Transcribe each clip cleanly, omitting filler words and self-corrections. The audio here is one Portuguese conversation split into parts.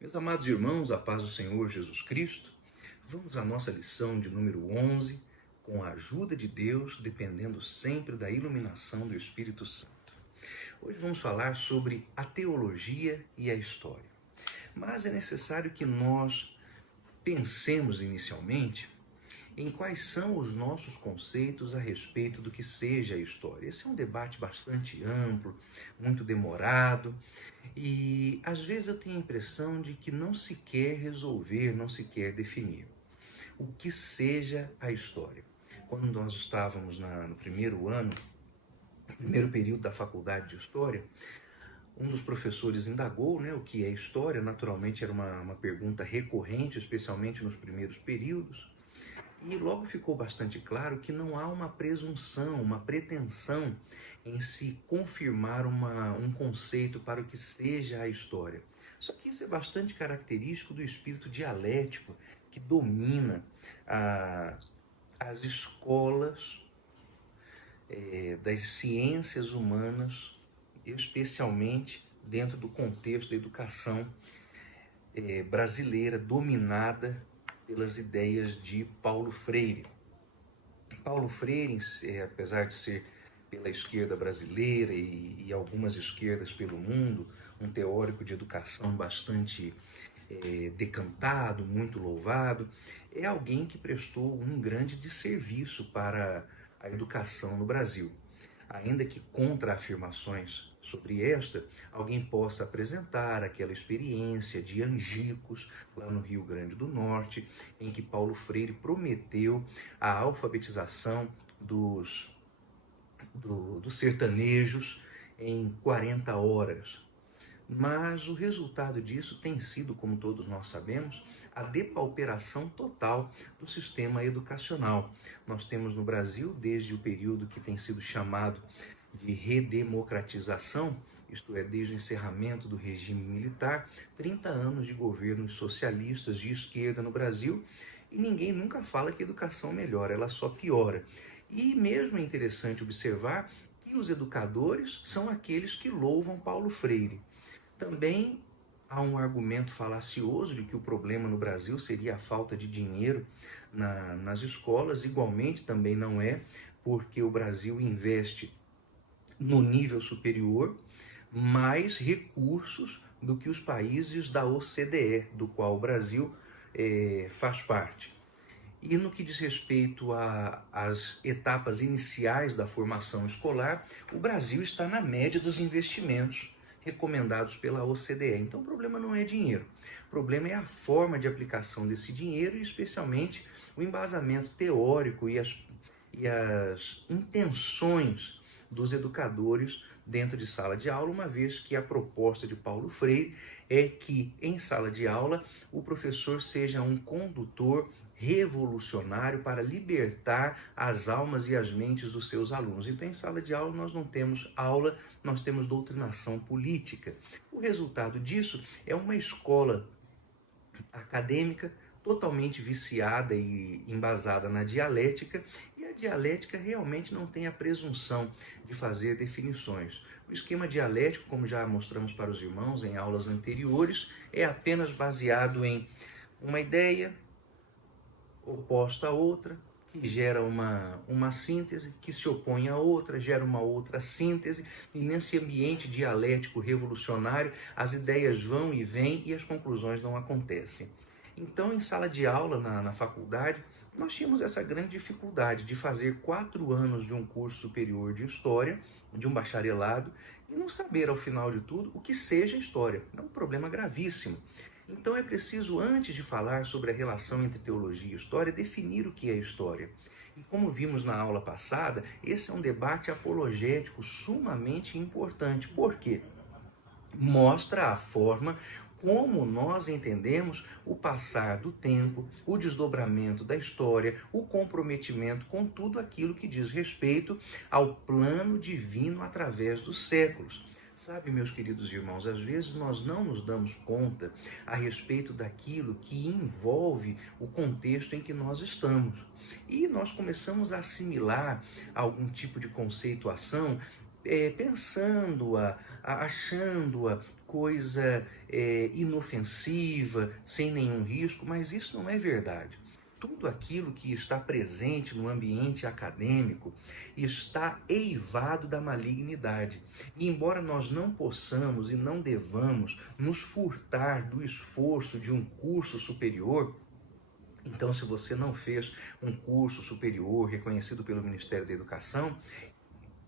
Meus amados irmãos, a paz do Senhor Jesus Cristo, vamos à nossa lição de número 11, com a ajuda de Deus, dependendo sempre da iluminação do Espírito Santo. Hoje vamos falar sobre a teologia e a história. Mas é necessário que nós pensemos inicialmente em quais são os nossos conceitos a respeito do que seja a história. Esse é um debate bastante amplo, muito demorado, e às vezes eu tenho a impressão de que não se quer resolver, não se quer definir o que seja a história. Quando nós estávamos no primeiro ano, no primeiro período da faculdade de História, um dos professores indagou, o que é história. Naturalmente era uma pergunta recorrente, especialmente nos primeiros períodos. E logo ficou bastante claro que não há uma presunção, uma pretensão em se confirmar um conceito para o que seja a história. Só que isso é bastante característico do espírito dialético que domina as escolas das ciências humanas, especialmente dentro do contexto da educação brasileira, dominada pelas ideias de Paulo Freire. Paulo Freire, apesar de ser pela esquerda brasileira e algumas esquerdas pelo mundo, um teórico de educação bastante decantado, muito louvado, é alguém que prestou um grande desserviço para a educação no Brasil. Ainda que contra afirmações sobre esta, alguém possa apresentar aquela experiência de Angicos, lá no Rio Grande do Norte, em que Paulo Freire prometeu a alfabetização dos sertanejos em 40 horas. Mas o resultado disso tem sido, como todos nós sabemos, a depauperação total do sistema educacional. Nós temos no Brasil, desde o período que tem sido chamado de redemocratização, isto é, desde o encerramento do regime militar, 30 anos de governos socialistas de esquerda no Brasil, e ninguém nunca fala que a educação melhora, ela só piora. E mesmo é interessante observar que os educadores são aqueles que louvam Paulo Freire. Também há um argumento falacioso de que o problema no Brasil seria a falta de dinheiro nas escolas. Igualmente também não é, porque o Brasil investe no nível superior mais recursos do que os países da OCDE, do qual o Brasil faz parte. E no que diz respeito às etapas iniciais da formação escolar, o Brasil está na média dos investimentos recomendados pela OCDE. Então o problema não é dinheiro, o problema é a forma de aplicação desse dinheiro e especialmente o embasamento teórico e as intenções dos educadores dentro de sala de aula, uma vez que a proposta de Paulo Freire é que em sala de aula o professor seja um condutor revolucionário para libertar as almas e as mentes dos seus alunos. Então, em sala de aula, nós não temos aula, nós temos doutrinação política. O resultado disso é uma escola acadêmica totalmente viciada e embasada na dialética, e a dialética realmente não tem a presunção de fazer definições. O esquema dialético, como já mostramos para os irmãos em aulas anteriores, é apenas baseado em uma ideia oposta a outra, que gera uma síntese, que se opõe a outra, gera uma outra síntese, e nesse ambiente dialético revolucionário, as ideias vão e vêm e as conclusões não acontecem. Então, em sala de aula, na faculdade, nós tínhamos essa grande dificuldade de fazer 4 anos de um curso superior de História, de um bacharelado, e não saber, ao final de tudo, o que seja História. É um problema gravíssimo. Então é preciso, antes de falar sobre a relação entre teologia e história, definir o que é história. E como vimos na aula passada, esse é um debate apologético sumamente importante. Por quê? Mostra a forma como nós entendemos o passar do tempo, o desdobramento da história, o comprometimento com tudo aquilo que diz respeito ao plano divino através dos séculos. Sabe, meus queridos irmãos, às vezes nós não nos damos conta a respeito daquilo que envolve o contexto em que nós estamos. E nós começamos a assimilar algum tipo de conceituação, pensando-a, achando-a coisa inofensiva, sem nenhum risco, mas isso não é verdade. Tudo aquilo que está presente no ambiente acadêmico está eivado da malignidade. E embora nós não possamos e não devamos nos furtar do esforço de um curso superior, então, se você não fez um curso superior reconhecido pelo Ministério da Educação,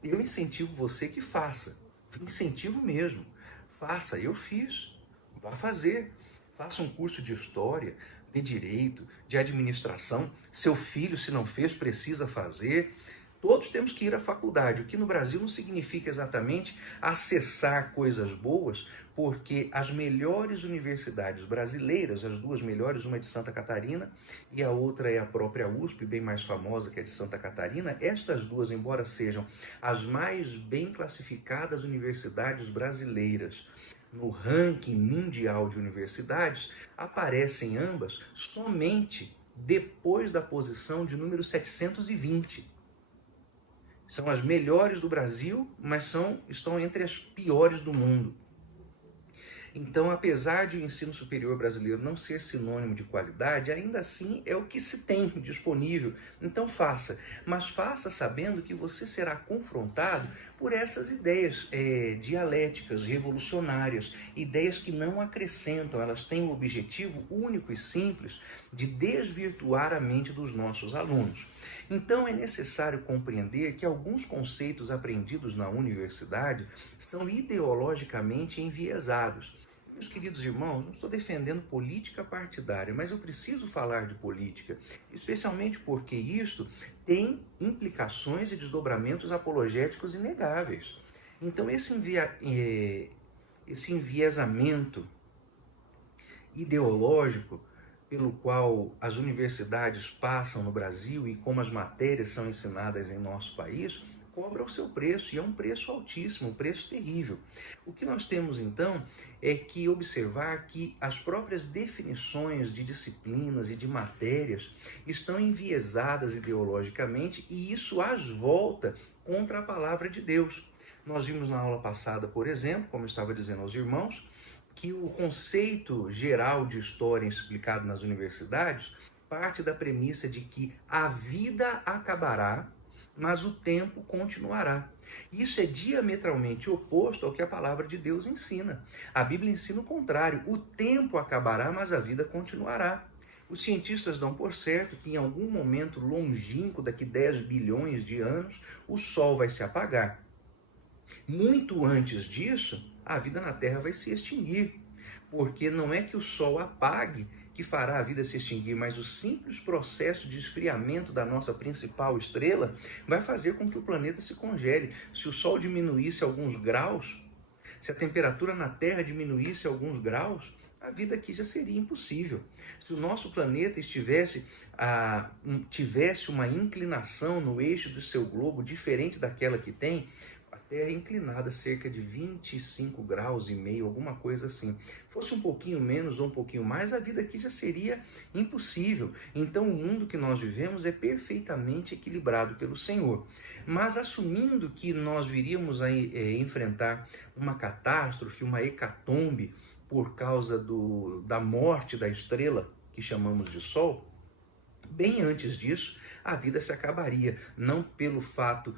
eu incentivo você que faça. Incentivo mesmo. Faça, eu fiz. Vá fazer. Faça um curso de história, de direito, de administração. Seu filho, se não fez, precisa fazer. Todos temos que ir à faculdade, o que no Brasil não significa exatamente acessar coisas boas, porque as melhores universidades brasileiras, as duas melhores, uma é de Santa Catarina e a outra é a própria USP, bem mais famosa que a de Santa Catarina, estas duas, embora sejam as mais bem classificadas universidades brasileiras no ranking mundial de universidades, aparecem ambas somente depois da posição de número 720. São as melhores do Brasil, mas estão entre as piores do mundo. Então, apesar de o ensino superior brasileiro não ser sinônimo de qualidade, ainda assim é o que se tem disponível. Então faça, mas faça sabendo que você será confrontado por essas ideias dialéticas, revolucionárias, ideias que não acrescentam, elas têm o objetivo único e simples de desvirtuar a mente dos nossos alunos. Então é necessário compreender que alguns conceitos aprendidos na universidade são ideologicamente enviesados. Meus queridos irmãos, não estou defendendo política partidária, mas eu preciso falar de política, especialmente porque isto tem implicações e desdobramentos apologéticos inegáveis. Então esse enviesamento ideológico pelo qual as universidades passam no Brasil e como as matérias são ensinadas em nosso país, cobra o seu preço, e é um preço altíssimo, um preço terrível. O que nós temos então é que observar que as próprias definições de disciplinas e de matérias estão enviesadas ideologicamente, e isso as volta contra a palavra de Deus. Nós vimos na aula passada, por exemplo, como eu estava dizendo aos irmãos, que o conceito geral de história explicado nas universidades parte da premissa de que a vida acabará, mas o tempo continuará. Isso é diametralmente oposto ao que a palavra de Deus ensina. A Bíblia ensina o contrário: o tempo acabará, mas a vida continuará. Os cientistas dão por certo que em algum momento longínquo, daqui 10 bilhões de anos, o Sol vai se apagar. Muito antes disso, a vida na Terra vai se extinguir, porque não é que o Sol apague que fará a vida se extinguir, mas o simples processo de esfriamento da nossa principal estrela vai fazer com que o planeta se congele. Se o Sol diminuísse alguns graus, se a temperatura na Terra diminuísse alguns graus, a vida aqui já seria impossível. Se o nosso planeta tivesse uma inclinação no eixo do seu globo diferente daquela que tem, a Terra é inclinada cerca de 25 graus e meio, alguma coisa assim. Fosse um pouquinho menos ou um pouquinho mais, a vida aqui já seria impossível. Então o mundo que nós vivemos é perfeitamente equilibrado pelo Senhor. Mas assumindo que nós viríamos a enfrentar uma catástrofe, uma hecatombe, por causa da morte da estrela que chamamos de Sol, bem antes disso, a vida se acabaria, não pelo fato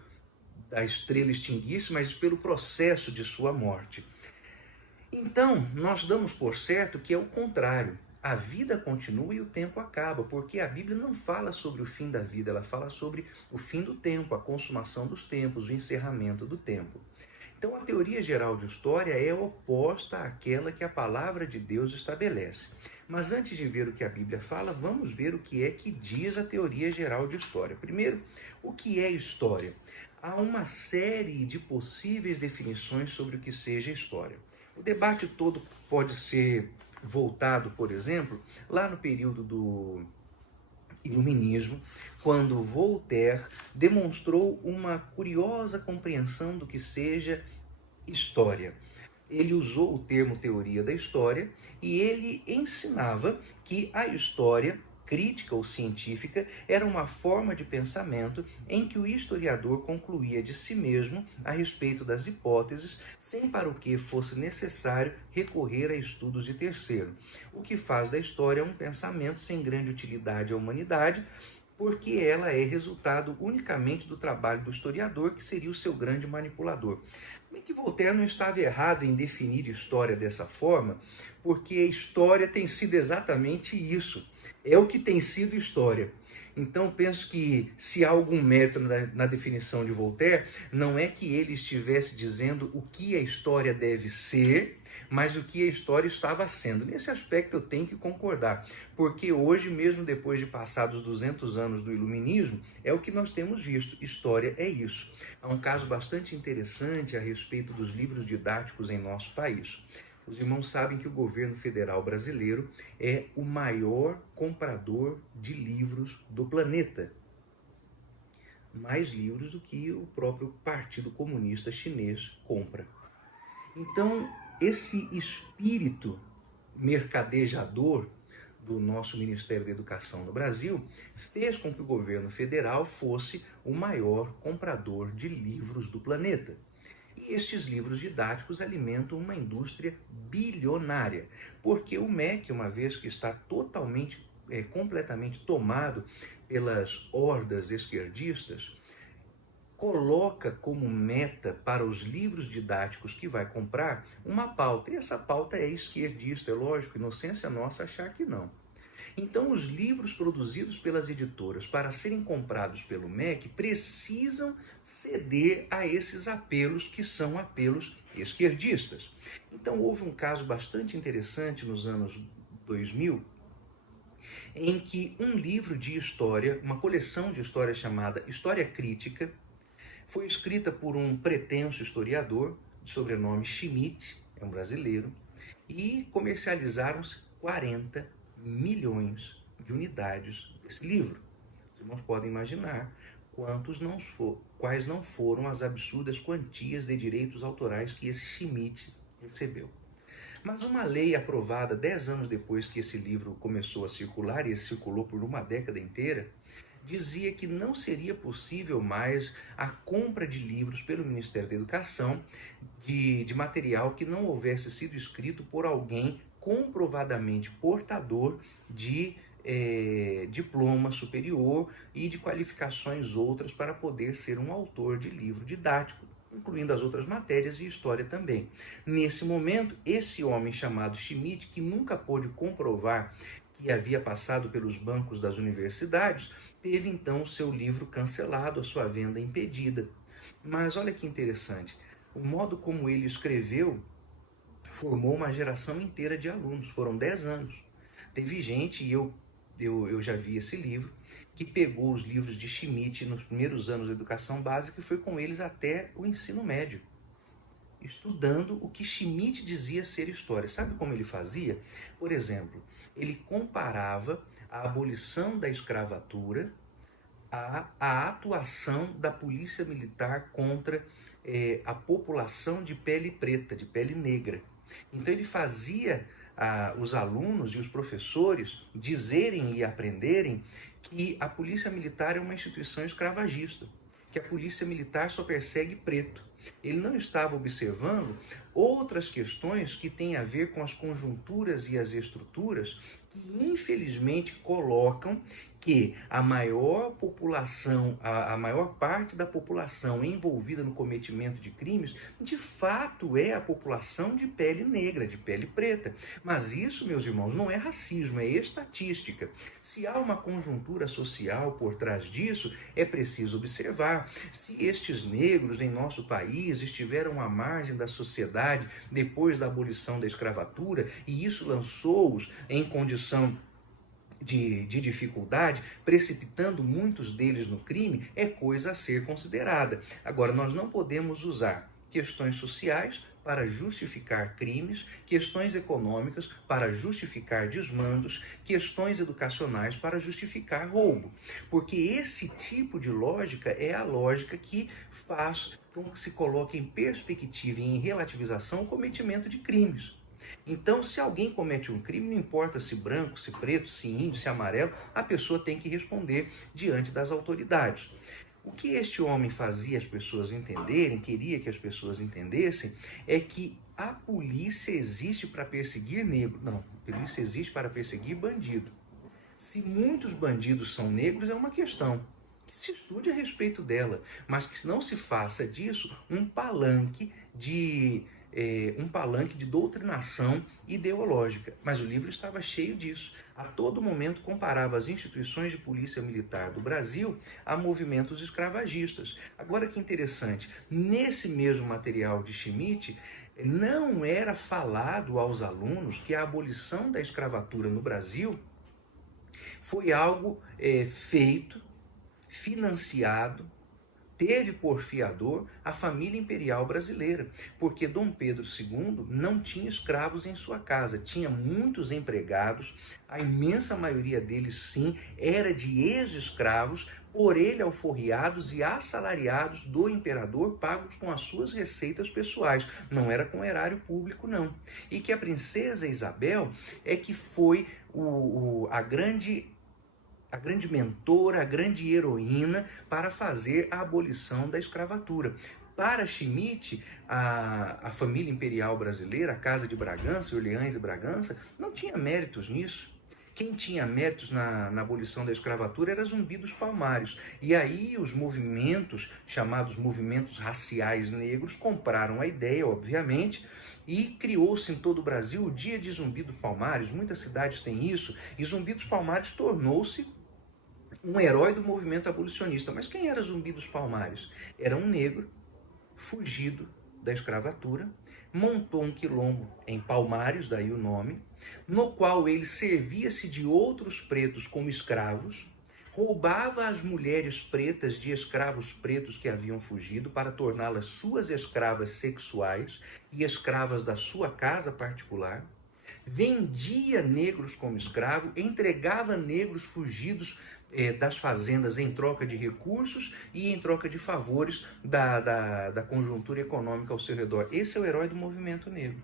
da estrela extinguir-se, mas pelo processo de sua morte. Então, nós damos por certo que é o contrário. A vida continua e o tempo acaba, porque a Bíblia não fala sobre o fim da vida, ela fala sobre o fim do tempo, a consumação dos tempos, o encerramento do tempo. Então, a teoria geral de história é oposta àquela que a palavra de Deus estabelece. Mas antes de ver o que a Bíblia fala, vamos ver o que é que diz a teoria geral de história. Primeiro, o que é história? Há uma série de possíveis definições sobre o que seja história. O debate todo pode ser voltado, por exemplo, lá no período do Iluminismo, quando Voltaire demonstrou uma curiosa compreensão do que seja história. Ele usou o termo teoria da história e ele ensinava que a história crítica ou científica era uma forma de pensamento em que o historiador concluía de si mesmo a respeito das hipóteses, sem para o que fosse necessário recorrer a estudos de terceiro, o que faz da história um pensamento sem grande utilidade à humanidade, porque ela é resultado unicamente do trabalho do historiador, que seria o seu grande manipulador. Bem que Voltaire não estava errado em definir história dessa forma, porque a história tem sido exatamente isso. É o que tem sido história. Então, penso que se há algum mérito na definição de Voltaire, não é que ele estivesse dizendo o que a história deve ser, mas o que a história estava sendo. Nesse aspecto eu tenho que concordar, porque hoje, mesmo depois de passados 200 anos do Iluminismo, é o que nós temos visto. História é isso. Há um caso bastante interessante a respeito dos livros didáticos em nosso país. Os irmãos sabem que o governo federal brasileiro é o maior comprador de livros do planeta. Mais livros do que o próprio Partido Comunista Chinês compra. Então, esse espírito mercadejador do nosso Ministério da Educação no Brasil fez com que o governo federal fosse o maior comprador de livros do planeta. E estes livros didáticos alimentam uma indústria bilionária, porque o MEC, uma vez que está completamente tomado pelas hordas esquerdistas, coloca como meta para os livros didáticos que vai comprar uma pauta. E essa pauta é esquerdista, é lógico, inocência nossa achar que não. Então, os livros produzidos pelas editoras para serem comprados pelo MEC precisam ceder a esses apelos, que são apelos esquerdistas. Então, houve um caso bastante interessante nos anos 2000, em que um livro de história, uma coleção de história chamada História Crítica, foi escrita por um pretenso historiador, de sobrenome Schmidt, é um brasileiro, e comercializaram-se 40 milhões de unidades desse livro. Os irmãos podem imaginar quais não foram as absurdas quantias de direitos autorais que esse Schmidt recebeu. Mas uma lei aprovada 10 anos depois que esse livro começou a circular, e circulou por uma década inteira, dizia que não seria possível mais a compra de livros pelo Ministério da Educação de material que não houvesse sido escrito por alguém comprovadamente portador de diploma superior e de qualificações outras para poder ser um autor de livro didático, incluindo as outras matérias e história também. Nesse momento, esse homem chamado Schmidt, que nunca pôde comprovar que havia passado pelos bancos das universidades, teve então o seu livro cancelado, a sua venda impedida. Mas olha que interessante, o modo como ele escreveu formou uma geração inteira de alunos, foram 10 anos. Teve gente, e eu já vi esse livro, que pegou os livros de Schmidt nos primeiros anos da educação básica e foi com eles até o ensino médio, estudando o que Schmidt dizia ser história. Sabe como ele fazia? Por exemplo, ele comparava a abolição da escravatura à atuação da polícia militar contra a população de pele preta, de pele negra. Então ele fazia os alunos e os professores dizerem e aprenderem que a polícia militar é uma instituição escravagista, que a polícia militar só persegue preto. Ele não estava observando outras questões que têm a ver com as conjunturas e as estruturas que infelizmente colocam que a maior população, a maior parte da população envolvida no cometimento de crimes, de fato é a população de pele negra, de pele preta. Mas isso, meus irmãos, não é racismo, é estatística. Se há uma conjuntura social por trás disso, é preciso observar. Se estes negros em nosso país estiveram à margem da sociedade depois da abolição da escravatura, e isso lançou-os em condição de dificuldade, precipitando muitos deles no crime, é coisa a ser considerada. Agora, nós não podemos usar questões sociais para justificar crimes, questões econômicas para justificar desmandos, questões educacionais para justificar roubo. Porque esse tipo de lógica é a lógica que faz com que se coloque em perspectiva e em relativização o cometimento de crimes. Então, se alguém comete um crime, não importa se branco, se preto, se índio, se amarelo, a pessoa tem que responder diante das autoridades. O que este homem fazia as pessoas entenderem, queria que as pessoas entendessem, é que a polícia existe para perseguir negro. Não, a polícia existe para perseguir bandido. Se muitos bandidos são negros, é uma questão que se estude a respeito dela, mas que não se faça disso um palanque de doutrinação ideológica. Mas o livro estava cheio disso. A todo momento comparava as instituições de polícia militar do Brasil a movimentos escravagistas. Agora que interessante, nesse mesmo material de Schmitt, não era falado aos alunos que a abolição da escravatura no Brasil foi algo feito, financiado, teve por fiador a família imperial brasileira, porque Dom Pedro II não tinha escravos em sua casa, tinha muitos empregados, a imensa maioria deles sim era de ex-escravos, por ele alforriados e assalariados do imperador, pagos com as suas receitas pessoais, não era com erário público não. E que a princesa Isabel é que foi a grande mentora, a grande heroína para fazer a abolição da escravatura. Para Schmitt, a família imperial brasileira, a Casa de Bragança, Orleans e Bragança, não tinha méritos nisso. Quem tinha méritos na abolição da escravatura era Zumbi dos Palmares. E aí os movimentos, chamados movimentos raciais negros, compraram a ideia, obviamente, e criou-se em todo o Brasil o Dia de Zumbi dos Palmares. Muitas cidades têm isso, e Zumbi dos Palmares tornou-se um herói do movimento abolicionista. Mas quem era Zumbi dos Palmares? Era um negro fugido da escravatura, montou um quilombo em Palmares, daí o nome, no qual ele servia-se de outros pretos como escravos, roubava as mulheres pretas de escravos pretos que haviam fugido para torná-las suas escravas sexuais e escravas da sua casa particular, vendia negros como escravo, entregava negros fugidos das fazendas em troca de recursos e em troca de favores da conjuntura econômica ao seu redor. Esse é o herói do movimento negro.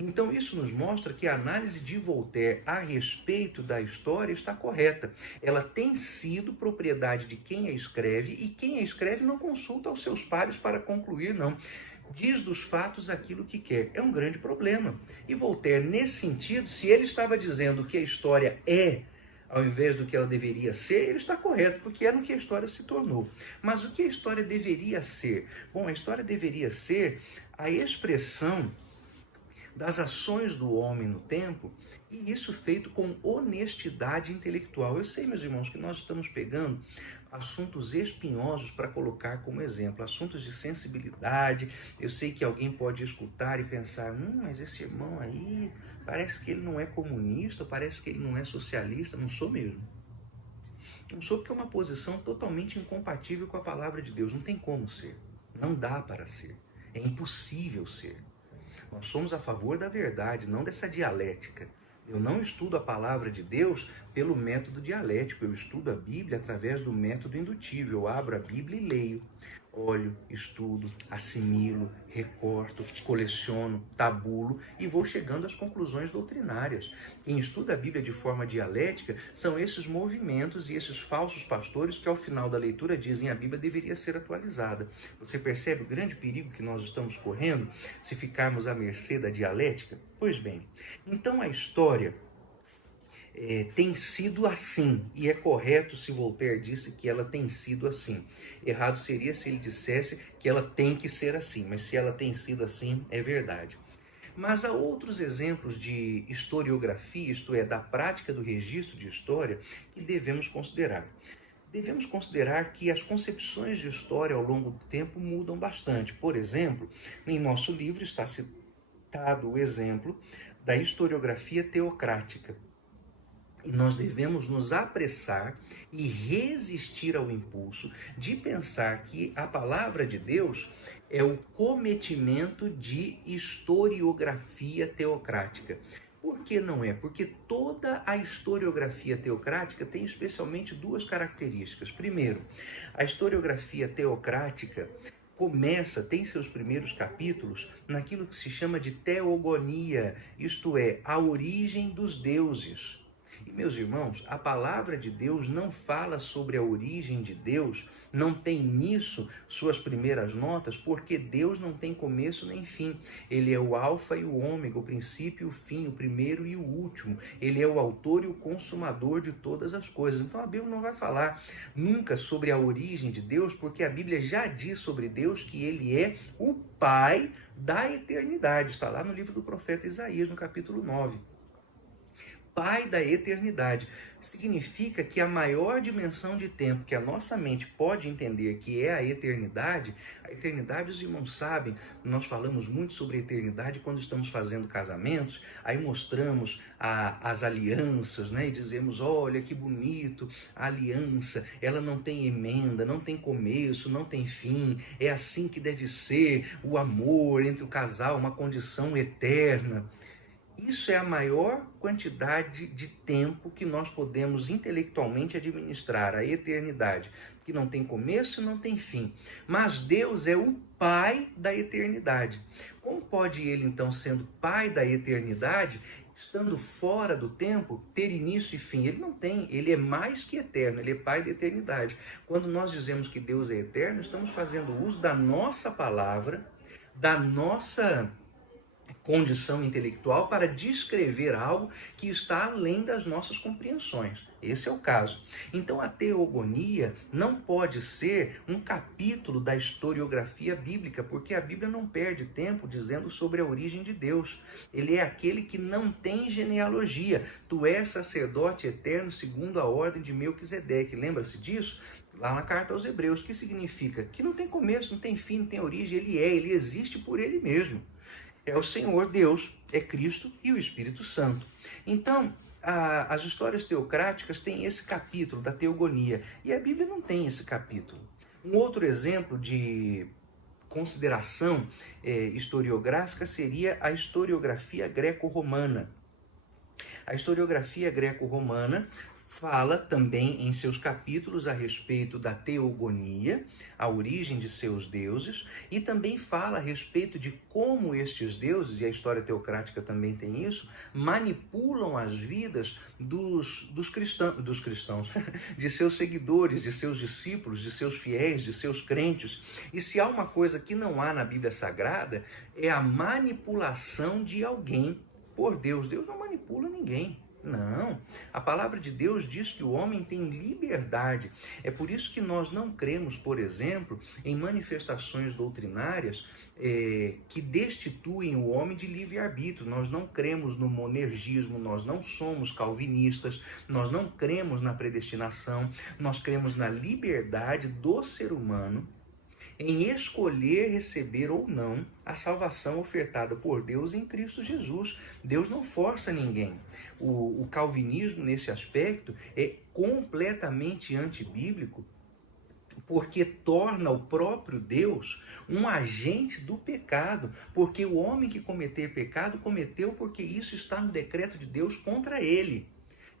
Então isso nos mostra que a análise de Voltaire a respeito da história está correta. Ela tem sido propriedade de quem a escreve, e quem a escreve não consulta aos seus pares para concluir, não. Diz dos fatos aquilo que quer. É um grande problema. E Voltaire, nesse sentido, se ele estava dizendo que a história é ao invés do que ela deveria ser, ele está correto, porque é no que a história se tornou. Mas o que a história deveria ser? Bom, a história deveria ser a expressão das ações do homem no tempo, e isso feito com honestidade intelectual. Eu sei, meus irmãos, que nós estamos pegando assuntos espinhosos para colocar como exemplo, assuntos de sensibilidade. Eu sei que alguém pode escutar e pensar, mas esse irmão aí, parece que ele não é comunista, parece que ele não é socialista. Não sou mesmo. Não sou, porque é uma posição totalmente incompatível com a palavra de Deus. Não tem como ser. Não dá para ser. É impossível ser. Nós somos a favor da verdade, não dessa dialética. Eu não estudo a palavra de Deus pelo método dialético, eu estudo a Bíblia através do método indutivo. Eu abro a Bíblia e leio. Olho, estudo, assimilo, recorto, coleciono, tabulo e vou chegando às conclusões doutrinárias. Quem estuda a Bíblia de forma dialética são esses movimentos e esses falsos pastores que ao final da leitura dizem que a Bíblia deveria ser atualizada. Você percebe o grande perigo que nós estamos correndo se ficarmos à mercê da dialética? Pois bem, então a história tem sido assim, e é correto se Voltaire disse que ela tem sido assim. Errado seria se ele dissesse que ela tem que ser assim, mas se ela tem sido assim, é verdade. Mas há outros exemplos de historiografia, isto é, da prática do registro de história, que devemos considerar. Devemos considerar que as concepções de história ao longo do tempo mudam bastante. Por exemplo, em nosso livro está citado o exemplo da historiografia teocrática. E nós devemos nos apressar e resistir ao impulso de pensar que a palavra de Deus é o cometimento de historiografia teocrática. Por que não é? Porque toda a historiografia teocrática tem especialmente duas características. Primeiro, a historiografia teocrática tem seus primeiros capítulos naquilo que se chama de teogonia, isto é, a origem dos deuses. E, meus irmãos, a palavra de Deus não fala sobre a origem de Deus, não tem nisso suas primeiras notas, porque Deus não tem começo nem fim. Ele é o alfa e o ômega, o princípio e o fim, o primeiro e o último. Ele é o autor e o consumador de todas as coisas. Então a Bíblia não vai falar nunca sobre a origem de Deus, porque a Bíblia já diz sobre Deus que ele é o Pai da eternidade. Está lá no livro do profeta Isaías, no capítulo 9. Pai da eternidade. Significa que a maior dimensão de tempo que a nossa mente pode entender, que é a eternidade, os irmãos sabem, nós falamos muito sobre a eternidade quando estamos fazendo casamentos, aí mostramos as alianças, né? E dizemos, olha que bonito, a aliança, ela não tem emenda, não tem começo, não tem fim, é assim que deve ser o amor entre o casal, uma condição eterna. Isso é a maior quantidade de tempo que nós podemos intelectualmente administrar, a eternidade, que não tem começo e não tem fim. Mas Deus é o Pai da eternidade. Como pode ele, então, sendo Pai da eternidade, estando fora do tempo, ter início e fim? Ele não tem, ele é mais que eterno, ele é Pai da eternidade. Quando nós dizemos que Deus é eterno, estamos fazendo uso da nossa palavra, da nossa condição intelectual para descrever algo que está além das nossas compreensões. Esse é o caso. Então a teogonia não pode ser um capítulo da historiografia bíblica, porque a Bíblia não perde tempo dizendo sobre a origem de Deus. Ele é aquele que não tem genealogia. Tu és sacerdote eterno segundo a ordem de Melquisedeque. Lembra-se disso? Lá na carta aos Hebreus, que significa que não tem começo, não tem fim, não tem origem, ele existe por ele mesmo. É o Senhor Deus, é Cristo e o Espírito Santo. Então, as histórias teocráticas têm esse capítulo da teogonia, e a Bíblia não tem esse capítulo. Um outro exemplo de consideração historiográfica seria a historiografia greco-romana. A historiografia greco-romana fala também em seus capítulos a respeito da teogonia, a origem de seus deuses, e também fala a respeito de como estes deuses, e a história teocrática também tem isso, manipulam as vidas dos cristãos, de seus seguidores, de seus discípulos, de seus fiéis, de seus crentes. E se há uma coisa que não há na Bíblia Sagrada, é a manipulação de alguém por Deus. Deus não manipula ninguém. Não, a palavra de Deus diz que o homem tem liberdade. É por isso que nós não cremos, por exemplo, em manifestações doutrinárias que destituem o homem de livre-arbítrio. Nós não cremos no monergismo, nós não somos calvinistas, nós não cremos na predestinação, nós cremos na liberdade do ser humano em escolher receber ou não a salvação ofertada por Deus em Cristo Jesus. Deus não força ninguém. O calvinismo, nesse aspecto, é completamente antibíblico, porque torna o próprio Deus um agente do pecado, porque o homem que cometer pecado, cometeu porque isso está no decreto de Deus contra ele.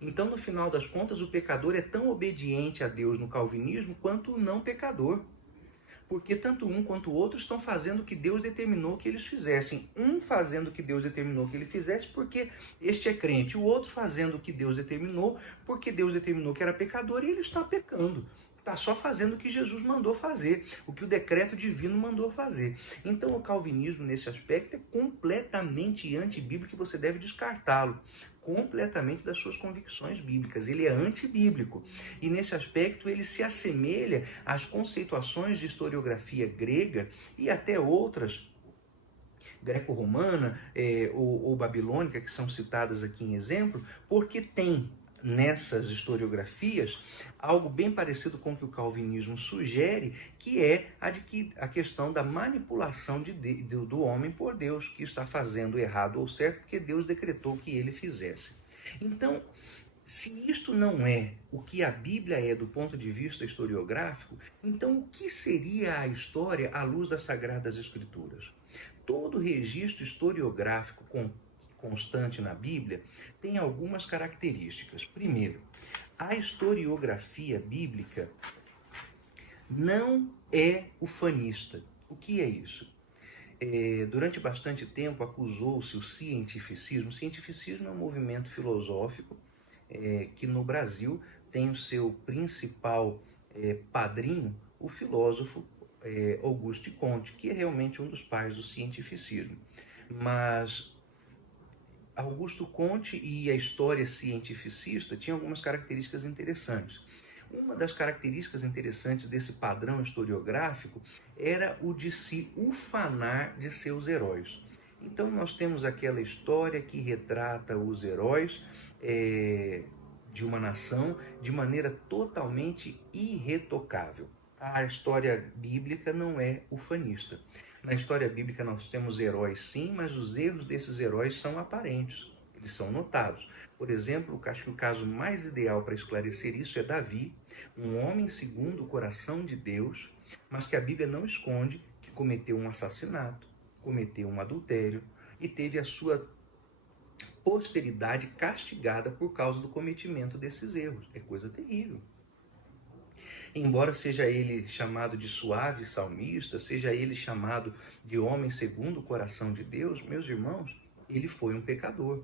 Então, no final das contas, o pecador é tão obediente a Deus no calvinismo quanto o não pecador. Porque tanto um quanto o outro estão fazendo o que Deus determinou que eles fizessem. Um fazendo o que Deus determinou que ele fizesse porque este é crente. O outro fazendo o que Deus determinou porque Deus determinou que era pecador e ele está pecando. Está só fazendo o que Jesus mandou fazer, o que o decreto divino mandou fazer. Então o calvinismo nesse aspecto é completamente antibíblico e você deve descartá-lo completamente das suas convicções bíblicas. Ele é antibíblico. E nesse aspecto ele se assemelha às conceituações de historiografia grega e até outras, greco-romana ou babilônica, que são citadas aqui em exemplo, porque tem nessas historiografias algo bem parecido com o que o calvinismo sugere, que é a questão da manipulação do homem por Deus, que está fazendo errado ou certo, porque Deus decretou que ele fizesse. Então, se isto não é o que a Bíblia é do ponto de vista historiográfico, então o que seria a história à luz das Sagradas Escrituras? Todo registro historiográfico constante na Bíblia tem algumas características. Primeiro, a historiografia bíblica não é ufanista. O que é isso? Durante bastante tempo acusou-se o cientificismo. O cientificismo é um movimento filosófico que no Brasil tem o seu principal padrinho, o filósofo Auguste Comte, que é realmente um dos pais do cientificismo. Mas Augusto Comte e a história cientificista tinham algumas características interessantes. Uma das características interessantes desse padrão historiográfico era o de se ufanar de seus heróis. Então nós temos aquela história que retrata os heróis de uma nação de maneira totalmente irretocável. A história bíblica não é ufanista. Na história bíblica nós temos heróis sim, mas os erros desses heróis são aparentes, eles são notados. Por exemplo, acho que o caso mais ideal para esclarecer isso é Davi, um homem segundo o coração de Deus, mas que a Bíblia não esconde que cometeu um assassinato, cometeu um adultério e teve a sua posteridade castigada por causa do cometimento desses erros. É coisa terrível. Embora seja ele chamado de suave salmista, seja ele chamado de homem segundo o coração de Deus, meus irmãos, ele foi um pecador.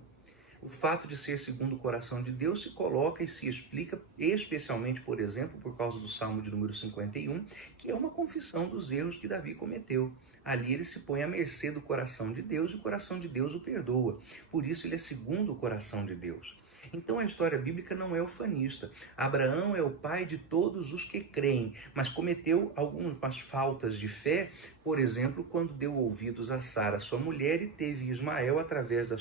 O fato de ser segundo o coração de Deus se coloca e se explica especialmente, por exemplo, por causa do Salmo de número 51, que é uma confissão dos erros que Davi cometeu. Ali ele se põe à mercê do coração de Deus e o coração de Deus o perdoa. Por isso ele é segundo o coração de Deus. Então a história bíblica não é ufanista. Abraão é o pai de todos os que creem, mas cometeu algumas faltas de fé, por exemplo, quando deu ouvidos a Sara, sua mulher, e teve Ismael através da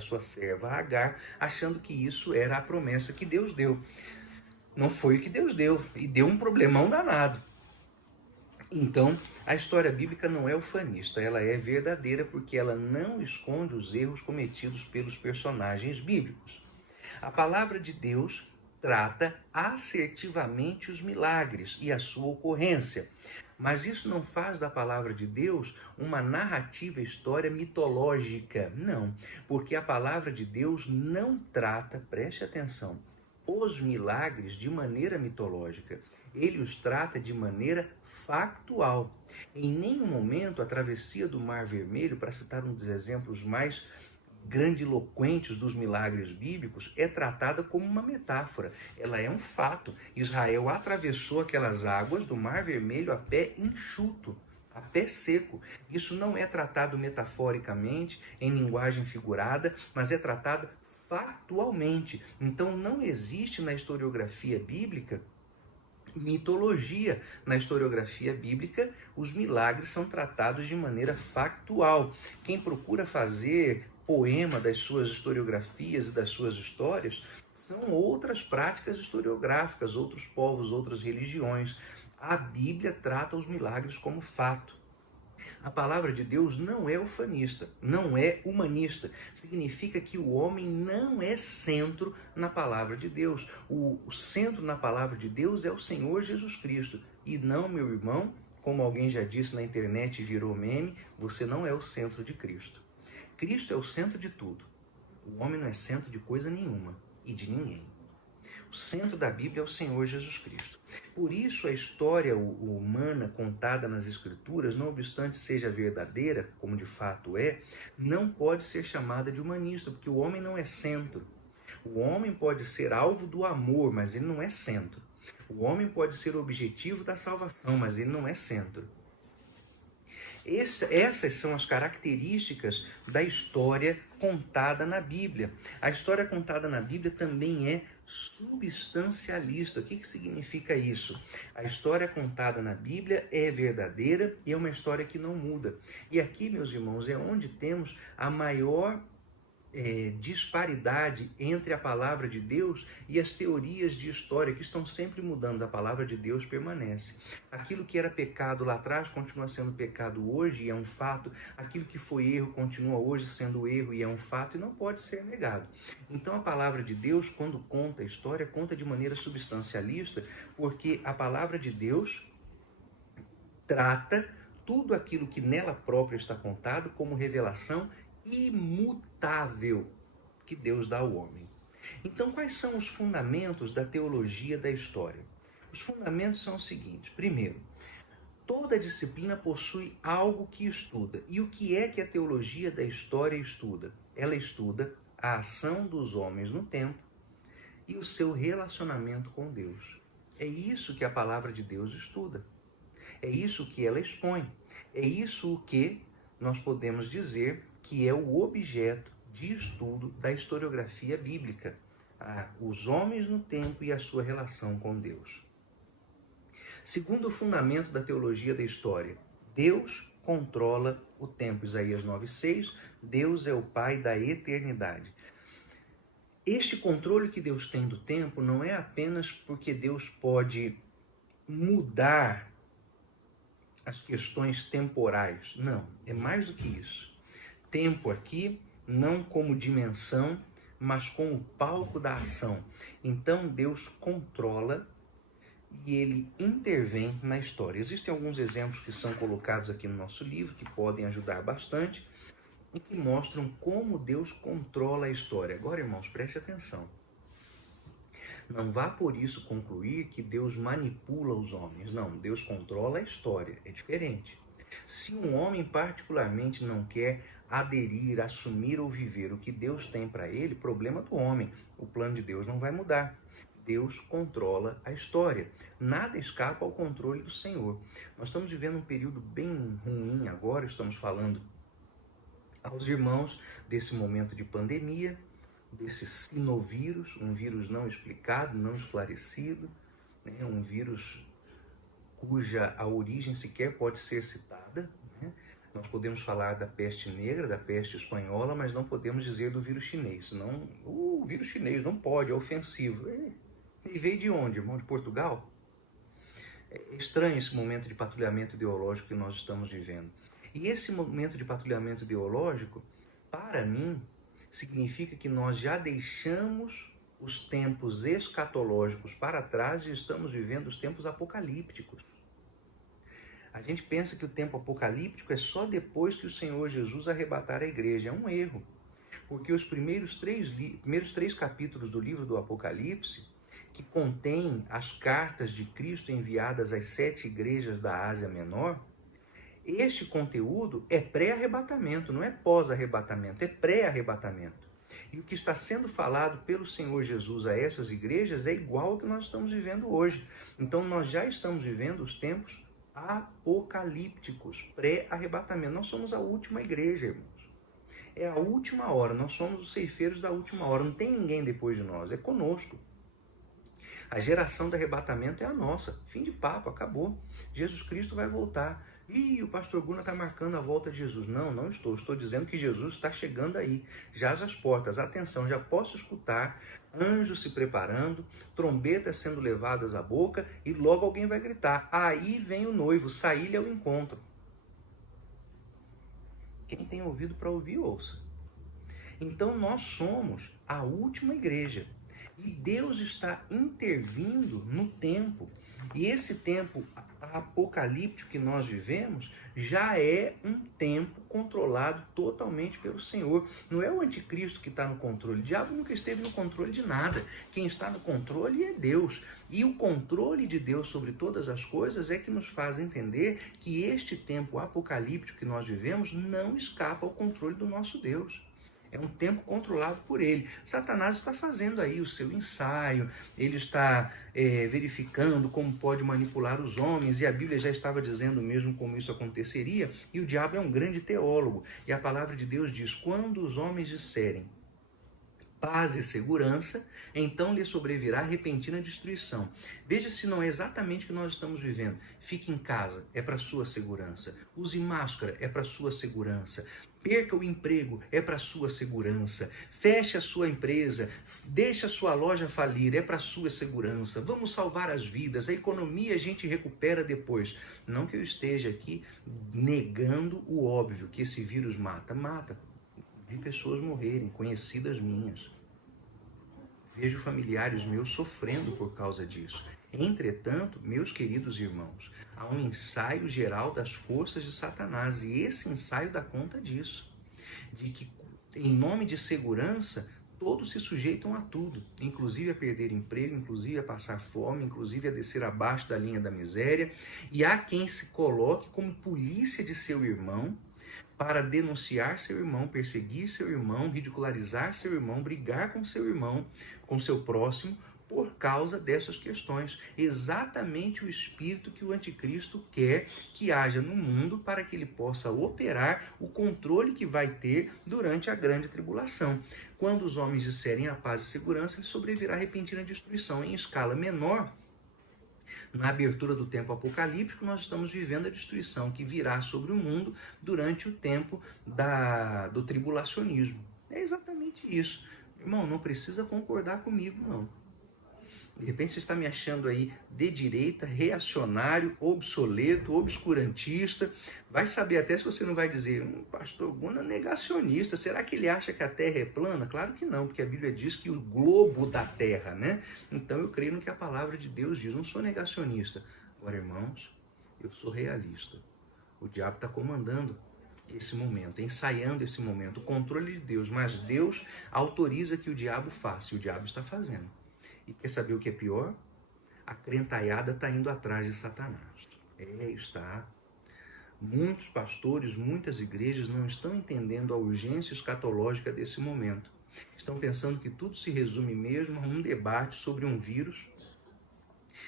sua serva Agar, achando que isso era a promessa que Deus deu. Não foi o que Deus deu, e deu um problemão danado. Então, a história bíblica não é ufanista, ela é verdadeira porque ela não esconde os erros cometidos pelos personagens bíblicos. A palavra de Deus trata assertivamente os milagres e a sua ocorrência. Mas isso não faz da palavra de Deus uma narrativa história mitológica. Não, porque a palavra de Deus não trata, preste atenção, os milagres de maneira mitológica. Ele os trata de maneira factual. Em nenhum momento a travessia do Mar Vermelho, para citar um dos exemplos mais grandiloquentes dos milagres bíblicos, é tratada como uma metáfora. Ela é um fato. Israel atravessou aquelas águas do Mar Vermelho a pé enxuto, a pé seco. Isso não é tratado metaforicamente, em linguagem figurada, mas é tratado factualmente. Então não existe na historiografia bíblica mitologia. Na historiografia bíblica, os milagres são tratados de maneira factual. Quem procura fazer poema das suas historiografias e das suas histórias são outras práticas historiográficas, outros povos, outras religiões. A Bíblia trata os milagres como fato. A palavra de Deus não é ufanista, não é humanista. Significa que o homem não é centro na palavra de Deus. O centro na palavra de Deus é o Senhor Jesus Cristo. E não, meu irmão, como alguém já disse na internet e virou meme, você não é o centro de Cristo. Cristo é o centro de tudo. O homem não é centro de coisa nenhuma e de ninguém. O centro da Bíblia é o Senhor Jesus Cristo. Por isso a história humana contada nas Escrituras, não obstante seja verdadeira, como de fato é, não pode ser chamada de humanista, porque o homem não é centro. O homem pode ser alvo do amor, mas ele não é centro. O homem pode ser objetivo da salvação, mas ele não é centro. Essas são as características da história contada na Bíblia. A história contada na Bíblia também é substancialista. O que significa isso? A história contada na Bíblia é verdadeira e é uma história que não muda. E aqui, meus irmãos, é onde temos a maior disparidade entre a palavra de Deus e as teorias de história que estão sempre mudando. A palavra de Deus permanece. Aquilo que era pecado lá atrás continua sendo pecado hoje e é um fato. Aquilo que foi erro continua hoje sendo erro e é um fato e não pode ser negado. Então a palavra de Deus, quando conta a história, conta de maneira substancialista, porque a palavra de Deus trata tudo aquilo que nela própria está contado como revelação imutável que Deus dá ao homem. Então, quais são os fundamentos da teologia da história? Os fundamentos são os seguintes. Primeiro, Toda disciplina possui algo que estuda. E o que é que a teologia da história estuda? Ela estuda a ação dos homens no tempo e o seu relacionamento com Deus. É isso que a palavra de Deus estuda. É isso que ela expõe. É isso o que nós podemos dizer que é o objeto de estudo da historiografia bíblica. Os homens no tempo e a sua relação com Deus. Segundo o fundamento da teologia da história, Deus controla o tempo. Isaías 9,6, Deus é o Pai da eternidade. Este controle que Deus tem do tempo não é apenas porque Deus pode mudar as questões temporais. Não, é mais do que isso. Tempo aqui, não como dimensão, mas como palco da ação. Então Deus controla e ele intervém na história. Existem alguns exemplos que são colocados aqui no nosso livro, que podem ajudar bastante, e que mostram como Deus controla a história. Agora, irmãos, preste atenção. Não vá por isso concluir que Deus manipula os homens. Não, Deus controla a história. É diferente. Se um homem particularmente não quer aderir, assumir ou viver o que Deus tem para ele, problema do homem. O plano de Deus não vai mudar. Deus controla a história. Nada escapa ao controle do Senhor. Nós estamos vivendo um período bem ruim agora, estamos falando aos irmãos desse momento de pandemia, desse sinovírus, um vírus não explicado, não esclarecido, né? Um vírus cuja a origem sequer pode ser citada, né? Nós podemos falar da peste negra, da peste espanhola, mas não podemos dizer do vírus chinês. Não, o vírus chinês não pode, é ofensivo. Ele veio de onde, irmão? De Portugal? É estranho esse momento de patrulhamento ideológico que nós estamos vivendo. E esse momento de patrulhamento ideológico, para mim, significa que nós já deixamos os tempos escatológicos para trás e estamos vivendo os tempos apocalípticos. A gente pensa que o tempo apocalíptico é só depois que o Senhor Jesus arrebatar a igreja. É um erro, porque os primeiros três capítulos do livro do Apocalipse, que contém as cartas de Cristo enviadas às 7 igrejas da Ásia Menor, este conteúdo é pré-arrebatamento, não é pós-arrebatamento, é pré-arrebatamento. E o que está sendo falado pelo Senhor Jesus a essas igrejas é igual ao que nós estamos vivendo hoje. Então nós já estamos vivendo os tempos apocalípticos, pré-arrebatamento. Nós somos a última igreja, irmãos. É a última hora, nós somos os ceifeiros da última hora, não tem ninguém depois de nós, é conosco. A geração do arrebatamento é a nossa. Fim de papo, acabou. Jesus Cristo vai voltar. Ih, o pastor Guna está marcando a volta de Jesus. Não, não estou. Estou dizendo que Jesus está chegando aí. Jaz as portas. Atenção, já posso escutar anjos se preparando, trombetas sendo levadas à boca e logo alguém vai gritar: aí vem o noivo, saí-lhe ao encontro. Quem tem ouvido para ouvir, ouça. Então nós somos a última igreja. E Deus está intervindo no tempo. E esse tempo apocalíptico que nós vivemos já é um tempo controlado totalmente pelo Senhor. Não é o anticristo que está no controle. O diabo nunca esteve no controle de nada. Quem está no controle é Deus. E o controle de Deus sobre todas as coisas é que nos faz entender que este tempo apocalíptico que nós vivemos não escapa ao controle do nosso Deus. É um tempo controlado por ele. Satanás está fazendo aí o seu ensaio, ele está verificando como pode manipular os homens, e a Bíblia já estava dizendo mesmo como isso aconteceria, e o diabo é um grande teólogo. E a palavra de Deus diz: quando os homens disserem paz e segurança, então lhe sobrevirá repentina destruição. Veja se não é exatamente o que nós estamos vivendo. Fique em casa, é para sua segurança. Use máscara, é para sua segurança. Perca o emprego, é para sua segurança. Feche a sua empresa, deixe a sua loja falir, é para sua segurança. Vamos salvar as vidas, a economia a gente recupera depois. Não que eu esteja aqui negando o óbvio, que esse vírus mata. Mata. Vi pessoas morrerem, conhecidas minhas. Vejo familiares meus sofrendo por causa disso. Entretanto, meus queridos irmãos, há um ensaio geral das forças de Satanás, e esse ensaio dá conta disso, de que em nome de segurança, todos se sujeitam a tudo, inclusive a perder emprego, inclusive a passar fome, inclusive a descer abaixo da linha da miséria, e há quem se coloque como polícia de seu irmão para denunciar seu irmão, perseguir seu irmão, ridicularizar seu irmão, brigar com seu irmão, com seu próximo, por causa dessas questões. Exatamente o espírito que o anticristo quer que haja no mundo para que ele possa operar o controle que vai ter durante a grande tribulação. Quando os homens disserem a paz e segurança, ele sobrevirá repentina destruição. Em escala menor, na abertura do tempo apocalíptico, nós estamos vivendo a destruição que virá sobre o mundo durante o tempo do tribulacionismo. É exatamente isso. Irmão, não precisa concordar comigo, não. De repente você está me achando aí de direita, reacionário, obsoleto, obscurantista. Vai saber até se você não vai dizer, pastor Guna é negacionista. Será que ele acha que a Terra é plana? Claro que não, porque a Bíblia diz que o globo da Terra, né? Então eu creio no que a palavra de Deus diz. Não sou negacionista. Agora, irmãos, eu sou realista. O diabo está comandando esse momento, ensaiando esse momento, o controle de Deus. Mas Deus autoriza que o diabo faça, e o diabo está fazendo. E quer saber o que é pior? A crentaiada está indo atrás de Satanás. Está. Muitos pastores, muitas igrejas não estão entendendo a urgência escatológica desse momento. Estão pensando que tudo se resume mesmo a um debate sobre um vírus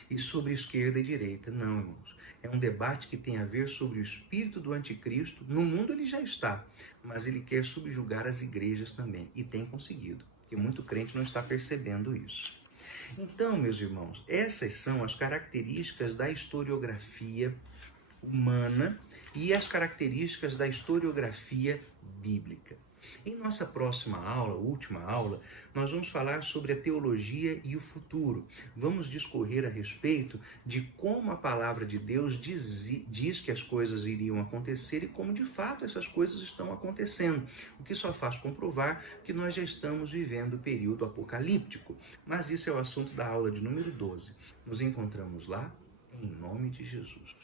e sobre esquerda e direita. Não, irmãos. É um debate que tem a ver sobre o espírito do anticristo. No mundo ele já está, mas ele quer subjugar as igrejas também. E tem conseguido, porque muito crente não está percebendo isso. Então, meus irmãos, essas são as características da historiografia humana e as características da historiografia bíblica. Em nossa próxima aula, última aula, nós vamos falar sobre a teologia e o futuro. Vamos discorrer a respeito de como a palavra de Deus diz que as coisas iriam acontecer e como de fato essas coisas estão acontecendo, o que só faz comprovar que nós já estamos vivendo o período apocalíptico. Mas isso é o assunto da aula de número 12. Nos encontramos lá, em nome de Jesus.